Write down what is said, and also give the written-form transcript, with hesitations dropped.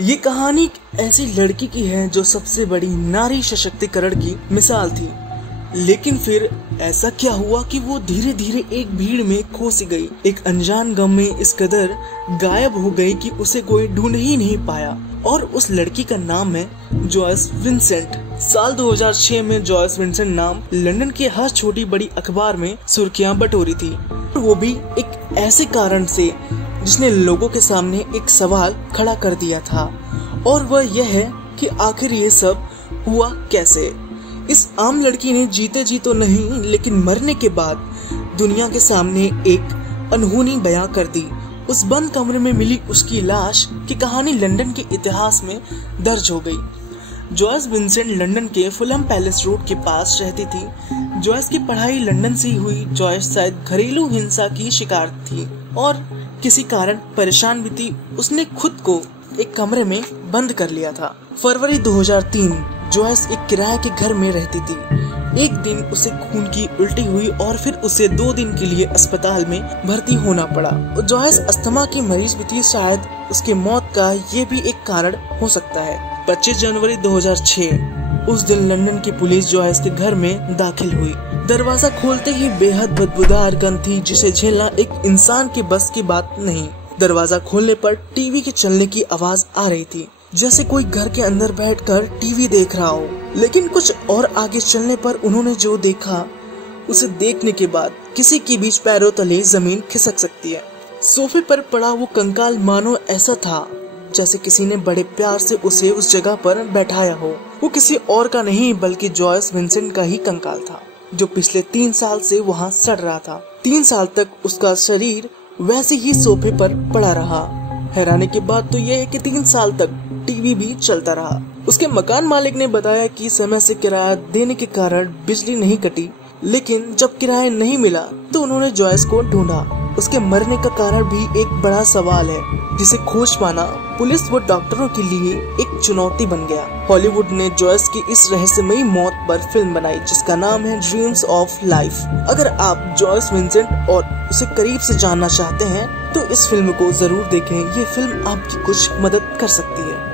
ये कहानी एक ऐसी लड़की की है जो सबसे बड़ी नारी सशक्तिकरण की मिसाल थी। लेकिन फिर ऐसा क्या हुआ कि वो धीरे धीरे एक भीड़ में खो सी गई, एक अनजान गम में इस कदर गायब हो गई कि उसे कोई ढूंढ ही नहीं पाया। और उस लड़की का नाम है जॉयस विंसेंट। साल 2006 में जॉयस विंसेंट नाम लंदन के हर छोटी बड़ी अखबार में सुर्खियां बटोरी थी, वो भी एक ऐसे कारण से जिसने लोगों के सामने एक सवाल खड़ा कर दिया था, और वह यह है कि आखिर ये सब हुआ कैसे। इस आम लड़की ने जीते जी तो नहीं, लेकिन मरने के बाद दुनिया के सामने एक अनहोनी बयां कर दी। उस बंद कमरे में मिली उसकी लाश की कहानी लंदन के इतिहास में दर्ज हो गई। जॉयस विंसेंट लंदन के फुलहम पैलेस रोड के पास रहती थी। जॉयस की पढ़ाई लंदन से ही हुई। जॉयस शायद घरेलू हिंसा की शिकार थी और किसी कारण परेशान भी थी। उसने खुद को एक कमरे में बंद कर लिया था। फरवरी 2003 जॉयस एक किराए के घर में रहती थी। एक दिन उसे खून की उल्टी हुई और फिर उसे 2 दिन के लिए अस्पताल में भर्ती होना पड़ा। जॉयस अस्थमा की मरीज भी थी, शायद उसकी मौत का ये भी एक कारण हो सकता है। 25 जनवरी 2006 उस दिन लंदन की पुलिस जॉयस के घर में दाखिल हुई। दरवाजा खोलते ही बेहद बदबूदार गंध थी जिसे झेलना एक इंसान के बस की बात नहीं। दरवाजा खोलने पर टीवी के चलने की आवाज आ रही थी, जैसे कोई घर के अंदर बैठकर टीवी देख रहा हो। लेकिन कुछ और आगे चलने पर उन्होंने जो देखा, उसे देखने के बाद किसी के बीच पैरों तले जमीन खिसक सकती है। सोफे पर पड़ा वो कंकाल मानो ऐसा था जैसे किसी ने बड़े प्यार से उसे उस जगह पर बैठाया हो। वो किसी और का नहीं बल्कि जॉयस विंसेंट का ही कंकाल था, जो पिछले 3 साल से वहाँ सड़ रहा था। 3 साल तक उसका शरीर वैसे ही सोफे पर पड़ा रहा। हैरानी की बात तो यह है कि 3 साल तक टीवी भी चलता रहा। उसके मकान मालिक ने बताया कि समय से किराया देने के कारण बिजली नहीं कटी, लेकिन जब किराया नहीं मिला तो उन्होंने जॉयस को ढूंढा। उसके मरने का कारण भी एक बड़ा सवाल है, जिसे खोज पाना पुलिस व डॉक्टरों के लिए एक चुनौती बन गया। हॉलीवुड ने जॉयस की इस रहस्यमयी मौत पर फिल्म बनाई जिसका नाम है ड्रीम्स ऑफ लाइफ। अगर आप जॉयस विंसेंट और उसे करीब से जानना चाहते हैं तो इस फिल्म को जरूर देखें। ये फिल्म आपकी कुछ मदद कर सकती है।